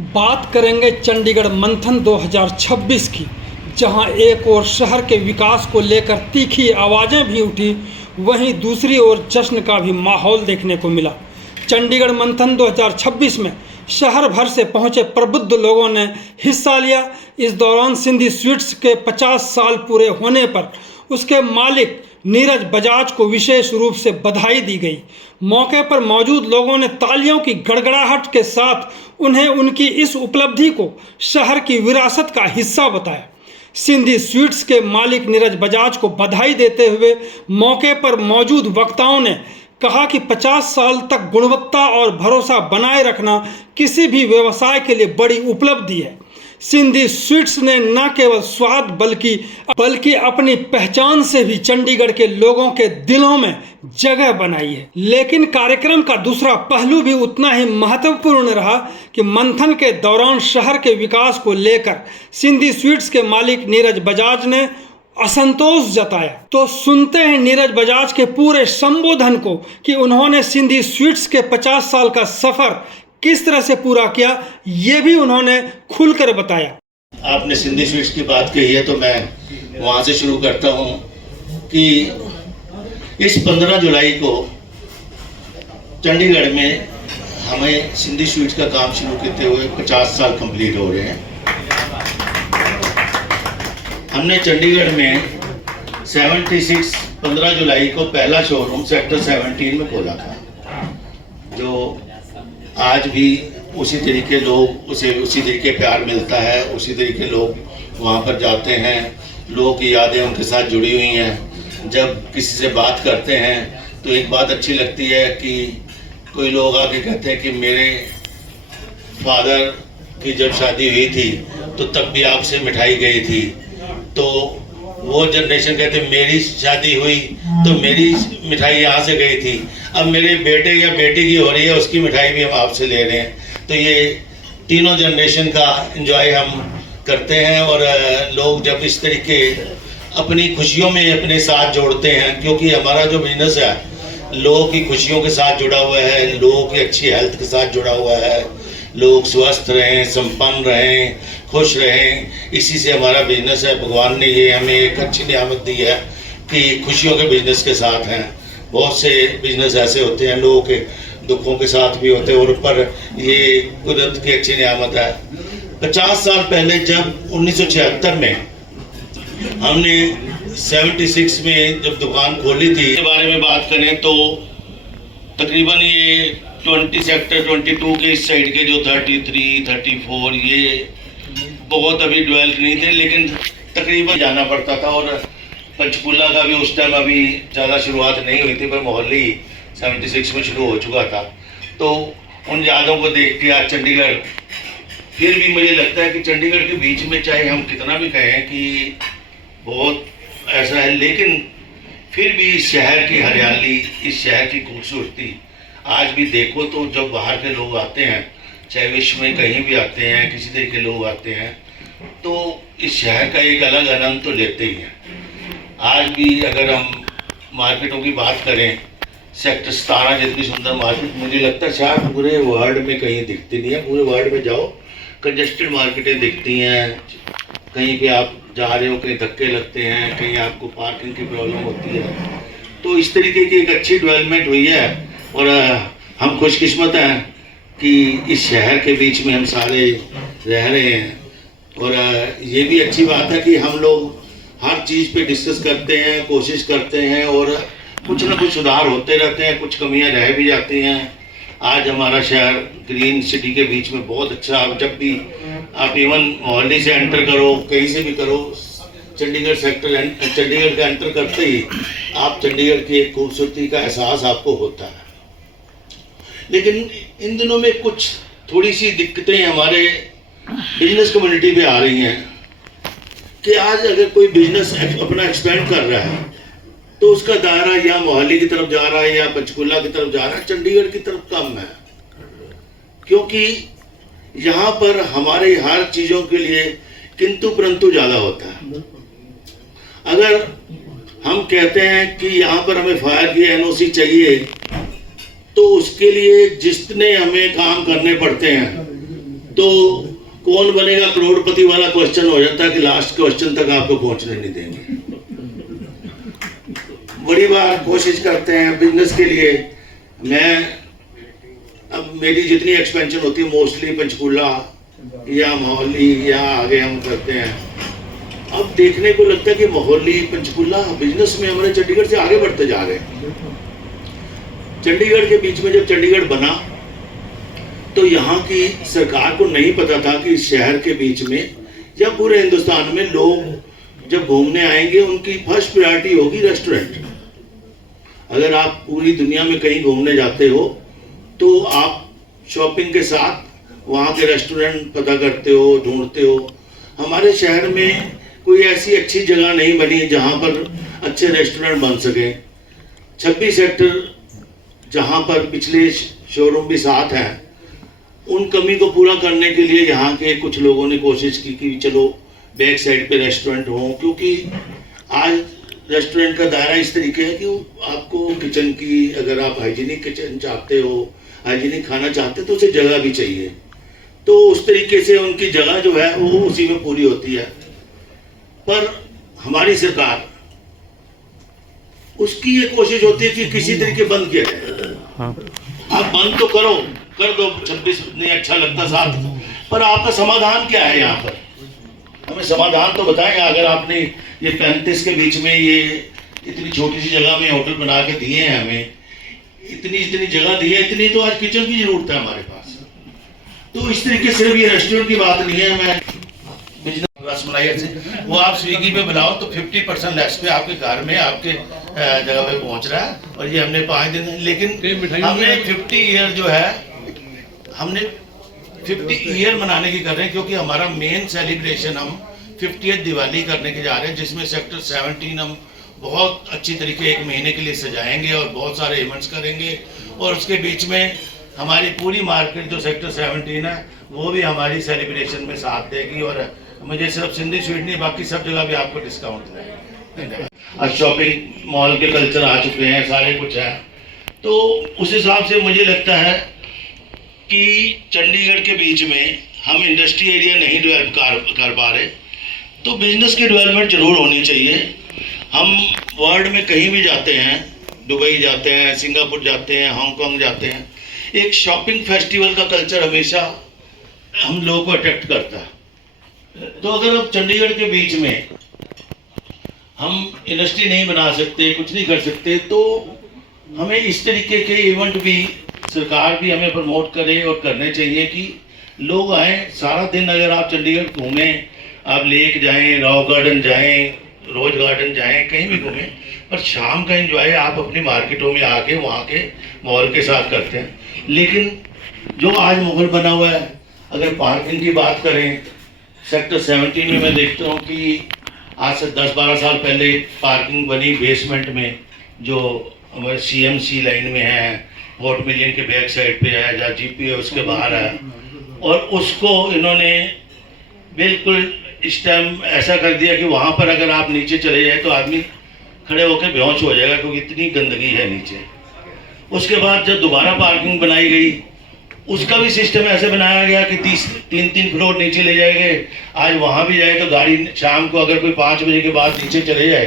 बात करेंगे चंडीगढ़ मंथन 2026 की, जहां एक ओर शहर के विकास को लेकर तीखी आवाज़ें भी उठी, वहीं दूसरी ओर जश्न का भी माहौल देखने को मिला। चंडीगढ़ मंथन 2026 में शहर भर से पहुंचे प्रबुद्ध लोगों ने हिस्सा लिया। इस दौरान सिंधी स्वीट्स के 50 साल पूरे होने पर उसके मालिक नीरज बजाज को विशेष रूप से बधाई दी गई। मौके पर मौजूद लोगों ने तालियों की गड़गड़ाहट के साथ उन्हें उनकी इस उपलब्धि को शहर की विरासत का हिस्सा बताया। सिंधी स्वीट्स के मालिक नीरज बजाज को बधाई देते हुए मौके पर मौजूद वक्ताओं ने कहा कि 50 साल तक गुणवत्ता और भरोसा बनाए रखना किसी भी व्यवसाय के लिए बड़ी उपलब्धि है। सिंधी स्वीट्स ने न केवल स्वाद बल्कि अपनी पहचान से भी चंडीगढ़ के लोगों के दिलों में जगह बनाई है। लेकिन कार्यक्रम का दूसरा पहलू भी उतना ही महत्वपूर्ण रहा कि मंथन के दौरान शहर के विकास को लेकर सिंधी स्वीट्स के मालिक नीरज बजाज ने असंतोष जताया। तो सुनते हैं नीरज बजाज के पूरे संबोधन को कि उन्होंने सिंधी स्वीट्स के 50 साल का सफर किस तरह से पूरा किया, ये भी उन्होंने खुलकर बताया। आपने सिंधी स्वीट्स की बात कही है तो मैं वहाँ से शुरू करता हूँ कि इस 15 जुलाई को चंडीगढ़ में हमें सिंधी स्वीट्स का काम शुरू करते हुए 50 साल कंप्लीट हो रहे हैं। हमने चंडीगढ़ में 15 जुलाई को पहला शोरूम सेक्टर 17 में खोला था, जो आज भी उसी तरीके लोग उसी तरीके प्यार मिलता है, उसी तरीके लोग वहाँ पर जाते हैं। लोगों की यादें उनके साथ जुड़ी हुई हैं। जब किसी से बात करते हैं तो एक बात अच्छी लगती है कि कोई लोग आके कहते हैं कि मेरे फादर की जब शादी हुई थी तो तब भी आपसे मिठाई गई थी। तो वो जनरेशन कहते मेरी शादी हुई तो मेरी मिठाई यहाँ से गई थी, अब मेरे बेटे या बेटी की हो रही है, उसकी मिठाई भी हम आपसे ले रहे हैं। तो ये तीनों जनरेशन का एंजॉय हम करते हैं। और लोग जब इस तरीके अपनी खुशियों में अपने साथ जोड़ते हैं, क्योंकि हमारा जो बिजनेस है लोगों की खुशियों के साथ जुड़ा हुआ है, लोगों की अच्छी हेल्थ के साथ जुड़ा हुआ है, लोग स्वस्थ रहें, संपन्न रहें, खुश रहें, इसी से हमारा बिजनेस है। भगवान ने ये हमें एक अच्छी नियामत दी है कि खुशियों के बिजनेस के साथ हैं। बहुत से बिजनेस ऐसे होते हैं लोगों के दुखों के साथ भी होते हैं, और पर ये कुदरत की अच्छी नियामत है। 50 साल पहले जब 1976 में हमने 76 में जब दुकान खोली थी, इसके बारे में बात करें तो तकरीबन ये 20 सेक्टर 22 के इस साइड के जो 33, 34 ये बहुत अभी डेवलप नहीं थे, लेकिन तकरीबन जाना पड़ता था। और पंचकूला का भी उस टाइम अभी ज़्यादा शुरुआत नहीं हुई थी, पर मोहल्ली 76 में शुरू हो चुका था। तो उन यादों को देख के आज चंडीगढ़, फिर भी मुझे लगता है कि चंडीगढ़ के बीच में चाहे हम कितना भी कहें कि बहुत ऐसा है, लेकिन फिर भी इस शहर की हरियाली, इस शहर की खूबसूरती आज भी देखो तो जब बाहर के लोग आते हैं, चाहे विश्व में कहीं भी आते हैं, किसी तरह के लोग आते हैं, तो इस शहर का एक अलग आनंद तो लेते ही हैं। आज भी अगर हम मार्केटों की बात करें, सेक्टर 17 जितनी सुंदर मार्केट मुझे लगता है शायद पूरे वर्ल्ड में कहीं दिखती नहीं है। पूरे वर्ल्ड में जाओ कंजेस्टेड मार्केटें दिखती हैं, कहीं पे आप जा रहे हो कहीं धक्के लगते हैं, कहीं आपको पार्किंग की प्रॉब्लम होती है। तो इस तरीके की एक अच्छी डेवलपमेंट हुई है, और हम खुशकिस्मत हैं कि इस शहर के बीच में हम सारे रह रहे हैं। और ये भी अच्छी बात है कि हम लोग हर चीज़ पे डिस्कस करते हैं, कोशिश करते हैं, और कुछ ना कुछ सुधार होते रहते हैं, कुछ कमियां रह भी जाती हैं। आज हमारा शहर ग्रीन सिटी के बीच में बहुत अच्छा, आप जब भी आप इवन मोहल्ले से एंटर करो, कहीं से भी करो, चंडीगढ़ का एंटर करते ही आप चंडीगढ़ की एक खूबसूरती का एहसास आपको होता है। लेकिन इन दिनों में कुछ थोड़ी सी दिक्कतें हमारे बिजनेस कम्युनिटी पे आ रही हैं कि आज अगर कोई बिजनेस अपना एक्सपेंड कर रहा है तो उसका दायरा या मोहाली की तरफ जा रहा है या पंचकूला की तरफ जा रहा है, चंडीगढ़ की तरफ कम है। क्योंकि यहाँ पर हमारे हर चीज़ों के लिए किंतु परंतु ज़्यादा होता है। अगर हम कहते हैं कि यहाँ पर हमें फायर की एनओसी चाहिए, तो उसके लिए जितने हमें काम करने पड़ते हैं तो कौन बनेगा करोड़पति वाला क्वेश्चन हो जाता है कि लास्ट क्वेश्चन तक आपको पहुंचने नहीं देंगे। बड़ी बार कोशिश करते हैं बिजनेस के लिए। मैं अब मेरी जितनी एक्सपेंशन होती है मोस्टली पंचकूला या मोहाली या आगे हम करते हैं। अब देखने को लगता है कि मोहाली पंचकूला बिजनेस में हमारे चंडीगढ़ से आगे बढ़ते जा रहे हैं। चंडीगढ़ के बीच में जब चंडीगढ़ बना तो यहाँ की सरकार को नहीं पता था कि इस शहर के बीच में या पूरे हिंदुस्तान में लोग जब घूमने आएंगे उनकी फर्स्ट प्रायोरिटी होगी रेस्टोरेंट। अगर आप पूरी दुनिया में कहीं घूमने जाते हो तो आप शॉपिंग के साथ वहाँ के रेस्टोरेंट पता करते हो, ढूंढते हो। हमारे शहर में कोई ऐसी अच्छी जगह नहीं बनी जहाँ पर अच्छे रेस्टोरेंट बन सके। 26 सेक्टर जहाँ पर पिछले शोरूम भी साथ हैं, उन कमी को पूरा करने के लिए यहाँ के कुछ लोगों ने कोशिश की कि चलो बैक साइड पे रेस्टोरेंट हो, क्योंकि आज रेस्टोरेंट का दायरा इस तरीके है कि आपको किचन की, अगर आप हाइजीनिक किचन चाहते हो, हाइजीनिक खाना चाहते हो तो उसे जगह भी चाहिए। तो उस तरीके से उनकी जगह जो है वो उसी में पूरी होती है। पर हमारी सरकार उसकी ये कोशिश होती है कि किसी तरीके बंद किया जाए। आप बंद तो करो, कर दो, 26 नहीं अच्छा लगता साथ, पर आपका समाधान क्या है यहाँ पर? हमें समाधान तो बताएं। अगर आपने ये 35 के बीच में ये इतनी छोटी सी जगह में होटल बना के दिए हैं, हमें इतनी जगह दी है, इतनी तो आज किचन की जरूरत है हमारे पास। तो इस तरीके से ये रेस्टोरेंट की बात नहीं है। मैं बिजनेस रसमलाई से वो आप स्विगी पे बनाओ तो 50% लेस पे आपके घर में आपके जगह पे पहुंच रहा है। और ये हमने 5 दिन, लेकिन हमने 50 ईयर जो है, हमने 50 ईयर मनाने की कर रहे हैं, क्योंकि हमारा मेन सेलिब्रेशन हम 50th दिवाली करने के जा रहे हैं, जिसमें सेक्टर 17 हम बहुत अच्छी तरीके 1 महीने के लिए सजाएंगे और बहुत सारे इवेंट्स करेंगे। और उसके बीच में हमारी पूरी मार्केट जो सेक्टर 17 है वो भी हमारी सेलिब्रेशन में साथ देगी। और मुझे सिर्फ सिंधी स्वीट नहीं, बाकी सब जगह भी आपको डिस्काउंट देंगे। आज शॉपिंग मॉल के कल्चर आ चुके हैं, सारे कुछ है। तो उस हिसाब से मुझे लगता है कि चंडीगढ़ के बीच में हम इंडस्ट्री एरिया नहीं डेवलप कर पा रहे, तो बिजनेस की डेवलपमेंट जरूर होनी चाहिए। हम वर्ल्ड में कहीं भी जाते हैं, दुबई जाते हैं, सिंगापुर जाते हैं, हांगकांग जाते हैं, एक शॉपिंग फेस्टिवल का कल्चर हमेशा हम लोगों को अट्रैक्ट करता है। तो अगर अब चंडीगढ़ के बीच में हम इंडस्ट्री नहीं बना सकते, कुछ नहीं कर सकते, तो हमें इस तरीके के इवेंट भी सरकार भी हमें प्रमोट करे और करने चाहिए कि लोग आए। सारा दिन अगर आप चंडीगढ़ घूमें, आप लेक जाएं, रॉक गार्डन जाएं, रोज गार्डन जाएं, कहीं भी घूमें, पर शाम का एंजॉय आप अपनी मार्केटों में आके वहाँ के माहौल के साथ करते हैं। लेकिन जो आज माहौल बना हुआ है, अगर पार्किंग की बात करें, सेक्टर 17 में मैं देखता हूँ कि आज से 10-12 साल पहले पार्किंग बनी बेसमेंट में, जो हमारे CMC लाइन में है, वोट मिलियन के बैक साइड पे है, जहाँ GP है उसके बाहर है, और उसको इन्होंने बिल्कुल इस टाइम ऐसा कर दिया कि वहाँ पर अगर आप नीचे चले जाए तो आदमी खड़े होकर बेहोश हो जाएगा, क्योंकि इतनी गंदगी है नीचे। उसके बाद जब दोबारा पार्किंग बनाई गई, उसका भी सिस्टम ऐसे बनाया गया कि 3 फ्लोर नीचे ले जाएंगे। आज वहाँ भी जाए तो गाड़ी शाम को अगर कोई 5 बजे के बाद नीचे चले जाए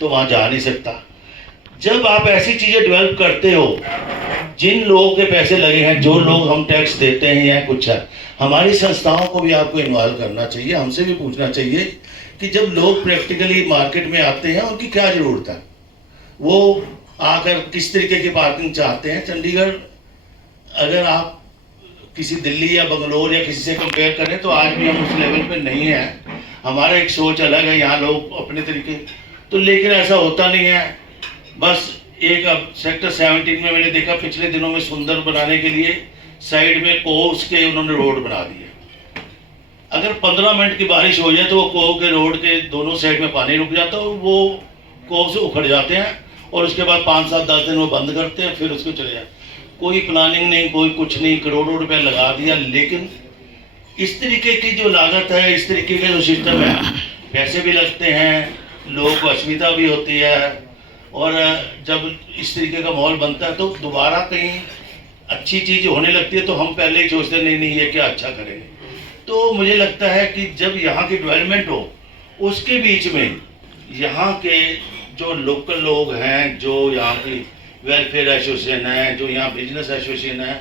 तो वहाँ जा नहीं सकता। जब आप ऐसी चीज़ें डेवलप करते हो, जिन लोगों के पैसे लगे हैं, जो लोग हम टैक्स देते हैं या कुछ है, हमारी संस्थाओं को भी आपको इन्वॉल्व करना चाहिए। हमसे भी पूछना चाहिए कि जब लोग प्रैक्टिकली मार्केट में आते हैं उनकी क्या ज़रूरत है, वो आकर किस तरीके की पार्किंग चाहते हैं। चंडीगढ़ अगर आप किसी दिल्ली या बंगलोर या किसी से कंपेयर करें तो आज भी हम उस लेवल पे नहीं है। हमारा एक सोच अलग है, यहाँ लोग अपने तरीके, तो लेकिन ऐसा होता नहीं है। बस एक अब सेक्टर 17 में मैंने देखा पिछले दिनों में सुंदर बनाने के लिए साइड में कोव्स के उन्होंने रोड बना दिए। अगर 15 मिनट की बारिश हो जाए तो वो कोव के रोड के दोनों साइड में पानी रुक जाता है और वो कोव से उखड़ जाते हैं, और उसके बाद 5-7-10 दिन वो बंद करते हैं, फिर उसको चले जाते। कोई प्लानिंग नहीं, कोई कुछ नहीं, करोड़ों रुपए लगा दिया। लेकिन इस तरीके की जो लागत है, इस तरीके का जो सिस्टम है, पैसे भी लगते हैं, लोगों को असुविधा भी होती है, और जब इस तरीके का माहौल बनता है तो दोबारा कहीं अच्छी चीज़ होने लगती है तो हम पहले ही सोचते नहीं ये क्या अच्छा करेंगे। तो मुझे लगता है कि जब यहाँ की डेवलपमेंट हो, उसके बीच में यहाँ के जो लोकल लोग हैं, जो यहाँ की वेलफेयर एसोसिएशन है, जो यहाँ बिजनेस एसोसिएशन है,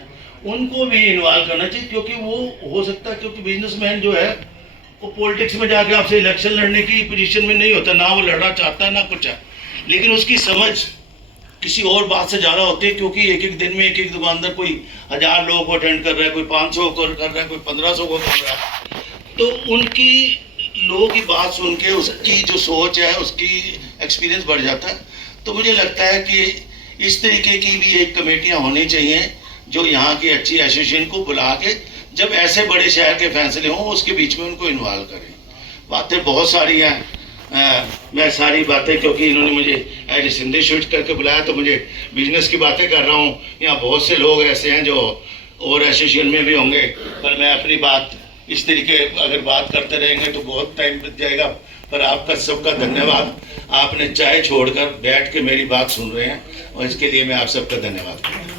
उनको भी इन्वॉल्व करना चाहिए। क्योंकि वो हो सकता है, क्योंकि बिजनेसमैन जो है वो पॉलिटिक्स में जाके आपसे इलेक्शन लड़ने की पोजीशन में नहीं होता, ना वो लड़ना चाहता है ना कुछ है, लेकिन उसकी समझ किसी और बात से ज़्यादा होती है। क्योंकि एक एक दिन में एक एक दुकानदार कोई 1000 लोगों को अटेंड कर रहा है, कोई 500 को कर रहा है, कोई 1500 को कर रहा है, तो उनकी लोगों की बात सुन के उसकी जो सोच है, उसकी एक्सपीरियंस बढ़ जाता है। तो मुझे लगता है कि इस तरीके की भी एक कमेटियाँ होनी चाहिए जो यहाँ की अच्छी एसोसिएशन को बुला के जब ऐसे बड़े शहर के फैसले हों उसके बीच में उनको इन्वॉल्व करें। बातें बहुत सारी हैं, मैं सारी बातें, क्योंकि इन्होंने मुझे एज सिंधी स्विच करके बुलाया तो मुझे बिजनेस की बातें कर रहा हूँ। यहाँ बहुत से लोग ऐसे हैं जो और एसोसिएशन में भी होंगे, पर मैं अपनी बात इस तरीके अगर बात करते रहेंगे तो बहुत टाइम बीत जाएगा। पर आपका सबका धन्यवाद, आपने चाय छोड़कर बैठ के मेरी बात सुन रहे हैं और इसके लिए मैं आप सबका धन्यवाद करता हूँ।